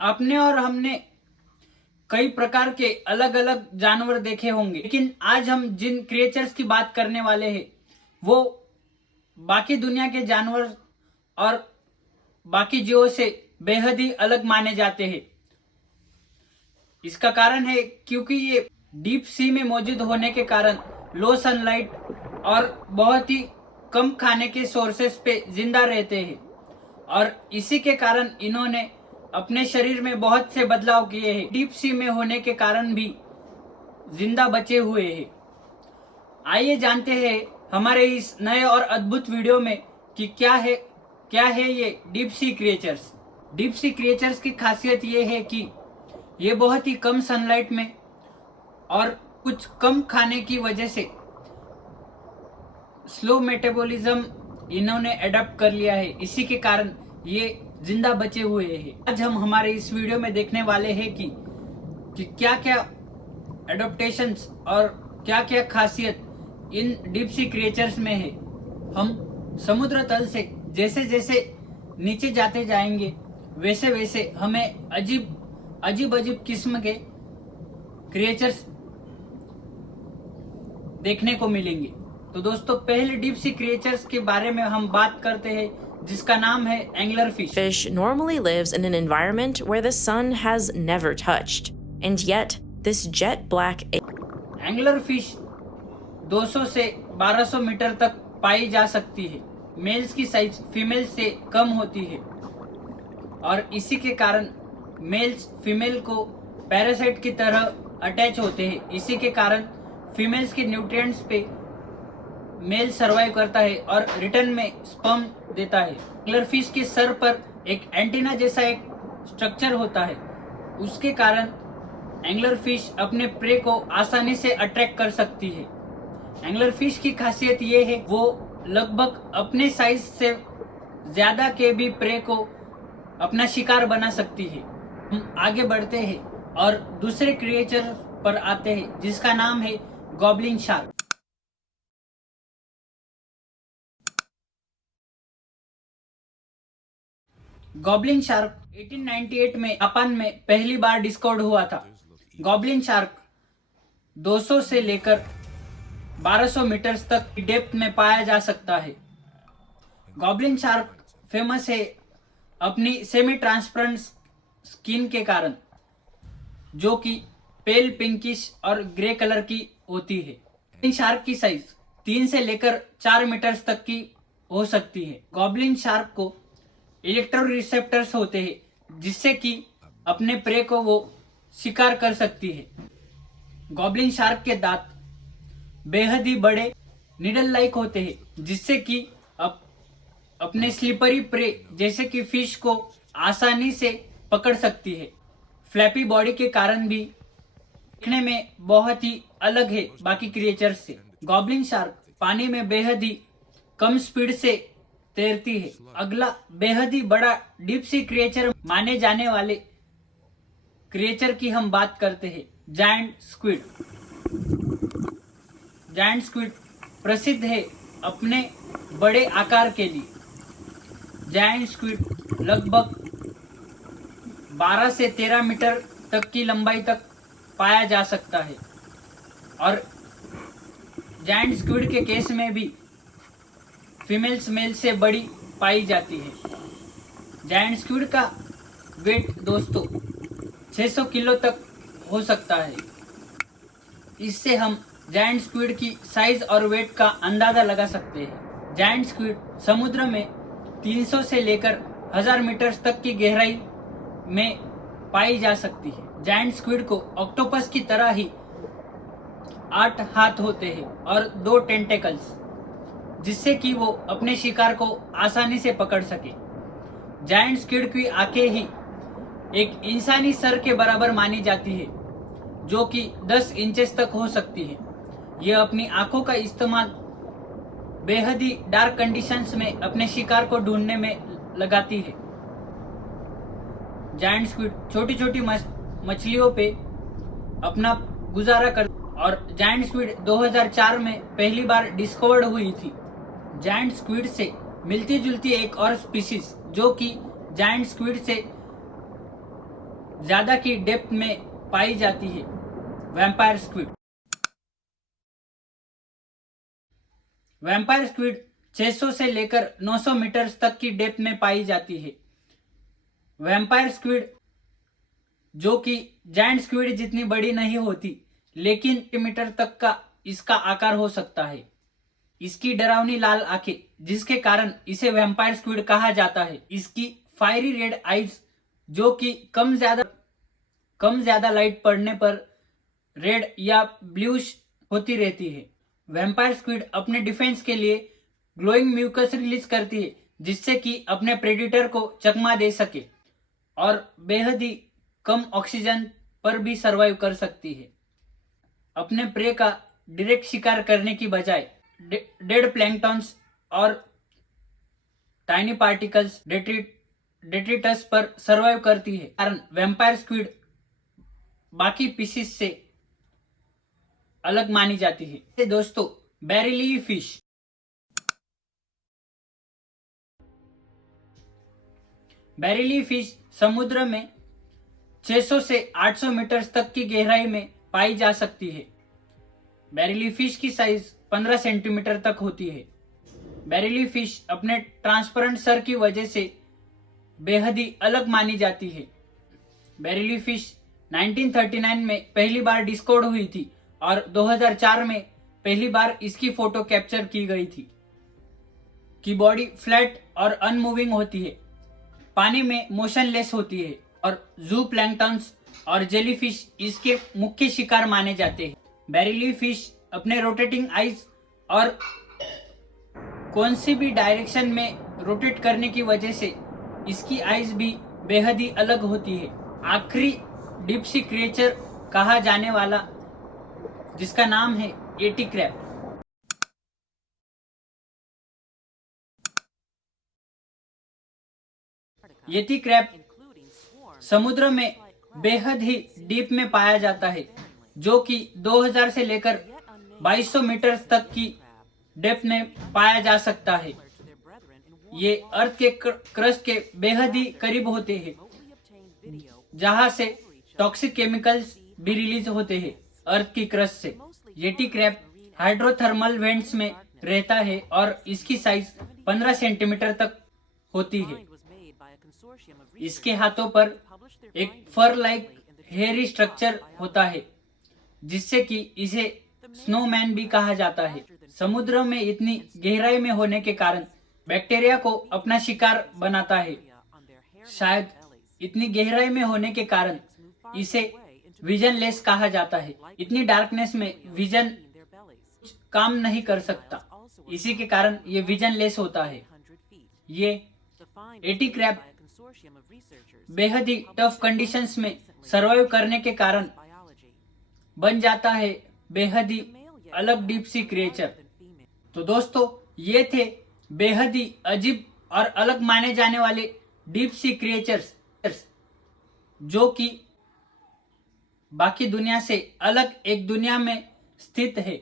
आपने और हमने कई प्रकार के अलग अलग जानवर देखे होंगे, लेकिन आज हम जिन क्रिएचर्स की बात करने वाले हैं वो बाकी दुनिया के जानवर और बाकी जीवों से बेहद ही अलग माने जाते हैं। इसका कारण है क्योंकि ये डीप सी में मौजूद होने के कारण लो सनलाइट और बहुत ही कम खाने के सोर्सेस पे जिंदा रहते हैं और इसी के कारण इन्होंने अपने शरीर में बहुत से बदलाव किए हैं। डीप सी में होने के कारण भी जिंदा बचे हुए हैं। आइए जानते हैं हमारे इस नए और अद्भुत वीडियो में कि क्या है ये deep sea creatures. Deep sea creatures की खासियत ये है कि ये बहुत ही कम सनलाइट में और कुछ कम खाने की वजह से स्लो मेटाबॉलिज्म इन्होंने अडॉप्ट कर लिया है। इसी के कारण ये जिंदा बचे हुए हैं। आज हम हमारे इस वीडियो में देखने वाले हैं कि क्या क्या एडॉप्टेशंस और क्या क्या खासियत इन डीप सी क्रिएचर्स में है। हम समुद्र तल से जैसे जैसे नीचे जाते जाएंगे वैसे वैसे हमें अजीब किस्म के क्रिएचर्स देखने को मिलेंगे। तो दोस्तों पहले डीप सी क्रिएचर्स के बारे में हम बात करते हैं जिसका नाम है angler fish. Fish normally lives in an environment where the sun has never touched, and yet this jet black angler fish 200 से 1200 मीटर तक पाई जा सकती है। मेल्स की साइज फीमेल से कम होती है और इसी के कारण मेल्स फीमेल को पैरासाइट की तरह अटैच होते हैं। इसी के कारण फीमेल्स के न्यूट्रिएंट्स पे मेल सरवाइव करता है और रिटर्न में स्पर्म देता है। एंगलर फिश के सर पर एक एंटीना जैसा एक स्ट्रक्चर होता है। उसके कारण एंगलर फिश अपने प्रे को आसानी से अट्रैक्ट कर सकती है। एंगलर फिश की खासियत ये है वो लगभग अपने साइज से ज्यादा के भी प्रे को अपना शिकार बना सकती है। हम आगे बढ़ते हैं और दूसरे क्रिएचर पर आते हैं जिसका नाम है गॉबलिन शार्क। गॉबलिन शार्क 1898 में जापान में पहली बार डिस्कवर्ड हुआ था। गॉबलिन शार्क 200 से लेकर 1200 मीटर तक की डेप्थ में पाया जा सकता है। गॉबलिन शार्क फेमस है अपनी सेमी ट्रांसपेरेंट स्किन के कारण, जो कि पेल पिंकिश और ग्रे कलर की होती है। गॉबलिन शार्क की साइज 3 से लेकर 4 मीटर तक की हो सकती है। गॉबलिन शार्क को इलेक्ट्रो रिसेप्टर्स होते हैं जिससे कि अपने प्रे को वो शिकार कर सकती है। गॉबलिन शार्क के दांत बेहद ही बड़े निडल लाइक होते हैं जिससे कि अपने स्लिपरी प्रे जैसे कि फिश को आसानी से पकड़ सकती है। फ्लैपी बॉडी के कारण भी दिखने में बहुत ही अलग है बाकी क्रिएचर्स से। गॉबलिन शार्क पानी में बेहद ही कम स्पीड से तैरती है। अगला बेहद ही बड़ा डीप सी क्रिएचर माने जाने वाले क्रिएचर की हम बात करते हैं, जायंट स्क्विड। जायंट स्क्विड प्रसिद्ध है अपने बड़े आकार के लिए। जायंट स्क्विड लगभग 12 से 13 मीटर तक की लंबाई तक पाया जा सकता है और जायंट स्क्विड के केस में भी फीमेल्स मेल से बड़ी पाई जाती है। जायंट स्क्विड का वेट दोस्तों 600 किलो तक हो सकता है। इससे हम जायंट स्क्विड की साइज और वेट का अंदाजा लगा सकते हैं। जायंट स्क्विड समुद्र में 300 से लेकर 1000 मीटर तक की गहराई में पाई जा सकती है। जायंट स्क्विड को ऑक्टोपस की तरह ही 8 हाथ होते हैं और 2 टेंटेकल्स, जिससे कि वो अपने शिकार को आसानी से पकड़ सके। जायंट स्क्विड की आंखें ही एक इंसानी सर के बराबर मानी जाती है, जो कि 10 इंचेस तक हो सकती है। यह अपनी आंखों का इस्तेमाल बेहद ही डार्क कंडीशंस में अपने शिकार को ढूंढने में लगाती है। जायंट स्क्विड छोटी छोटी मछलियों पे अपना गुजारा कर और जायंट स्क्विड 2004 में पहली बार डिस्कवर्ड हुई थी। जायंट स्क्विड से मिलती जुलती एक और स्पीशीज जो कि जायंट स्क्विड से ज्यादा की डेप्थ में पाई जाती है। Vampire squid. वैम्पायर स्क्विड 600 से लेकर 900 मीटर तक की डेप्थ में पाई जाती है। वैम्पायर स्क्विड जो कि जायंट स्क्विड जितनी बड़ी नहीं होती, लेकिन मीटर तक का इसका आकार हो सकता है। इसकी डरावनी लाल आंखें, जिसके कारण इसे वैम्पायर स्क्विड कहा जाता है। इसकी फायरी रेड आईज, जो कि कम ज्यादा लाइट पड़ने पर रेड या ब्लूइश होती रहती है। वैम्पायर स्क्विड अपने डिफेंस के लिए ग्लोइंग म्यूकस रिलीज करती है, जिससे कि अपने प्रेडिटर को चकमा दे सके और बेहद ही कम ऑक्सीजन पर भी सरवाइव कर सकती है। अपने प्रे का डायरेक्ट शिकार करने की बजाय डेड प्लैंक्टन्स और टाइनी पार्टिकल्स डेट्रिटस पर सरवाइव करती है, कारण वैम्पायर स्क्विड बाकी पीसीस से अलग मानी जाती है। दोस्तों, बैरिली फिश। बैरिली फिश समुद्र में 600 से 800 मीटर तक की गहराई में पाई जा सकती है। बैरिली फिश की साइज 15 सेंटीमीटर तक होती है। बैरिली फिश अपने ट्रांसपेरेंट सर की वजह से बेहद ही अलग मानी जाती है। बैरिली फिश 1939 में पहली बार डिस्कवर्ड हुई थी और 2004 में पहली बार इसकी फोटो कैप्चर की गई थी। की बॉडी फ्लैट और अनमूविंग होती है, पानी में मोशनलेस होती है और जू प्लैंक्टन्स और जेलीफिश इसके मुख्य शिकार माने जाते हैं। बैरिली फिश अपने रोटेटिंग आइज और कौन सी भी डायरेक्शन में रोटेट करने की वजह से इसकी आइज भी बेहद ही अलग होती है। आखिरी डीप सी क्रिएचर कहा जाने वाला, जिसका नाम है येटी क्रैब। येटी क्रैब समुद्र में बेहद ही डीप में पाया जाता है, जो कि 2000 से लेकर 2200 मीटर तक की डेप्थ में पाया जा सकता है। ये अर्थ के क्रस्ट के बेहद ही करीब होते हैं, जहां से टॉक्सिक केमिकल्स भी रिलीज होते हैं अर्थ की क्रस्ट से। येटी क्रैब हाइड्रोथर्मल वेंट्स में रहता है और इसकी साइज 15 सेंटीमीटर तक होती है। इसके हाथों पर एक फर लाइक हेयरी स्ट्रक्चर होता है, जिससे कि इसे स्नोमैन भी कहा जाता है। समुद्र में इतनी गहराई में होने के कारण बैक्टीरिया को अपना शिकार बनाता है। शायद इतनी गहराई में होने के कारण इसे विजनलेस कहा जाता है। इतनी डार्कनेस में विजन काम नहीं कर सकता, इसी के कारण ये विजनलेस होता है। ये येटी क्रैब बेहद ही टफ कंडीशंस में सरवाइव करने के कारण बन जाता है बेहद ही अलग डीप सी क्रिएचर। तो दोस्तों, ये थे बेहद ही अजीब और अलग माने जाने वाले डीप सी क्रिएचर्स, जो कि बाकी दुनिया से अलग एक दुनिया में स्थित है।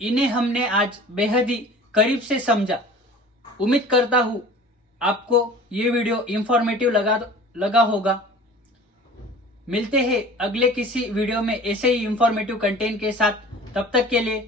इन्हें हमने आज बेहद ही करीब से समझा। उम्मीद करता हूँ आपको ये वीडियो इंफॉर्मेटिव लगा होगा। मिलते हैं अगले किसी वीडियो में ऐसे ही इंफॉर्मेटिव कंटेंट के साथ। तब तक के लिए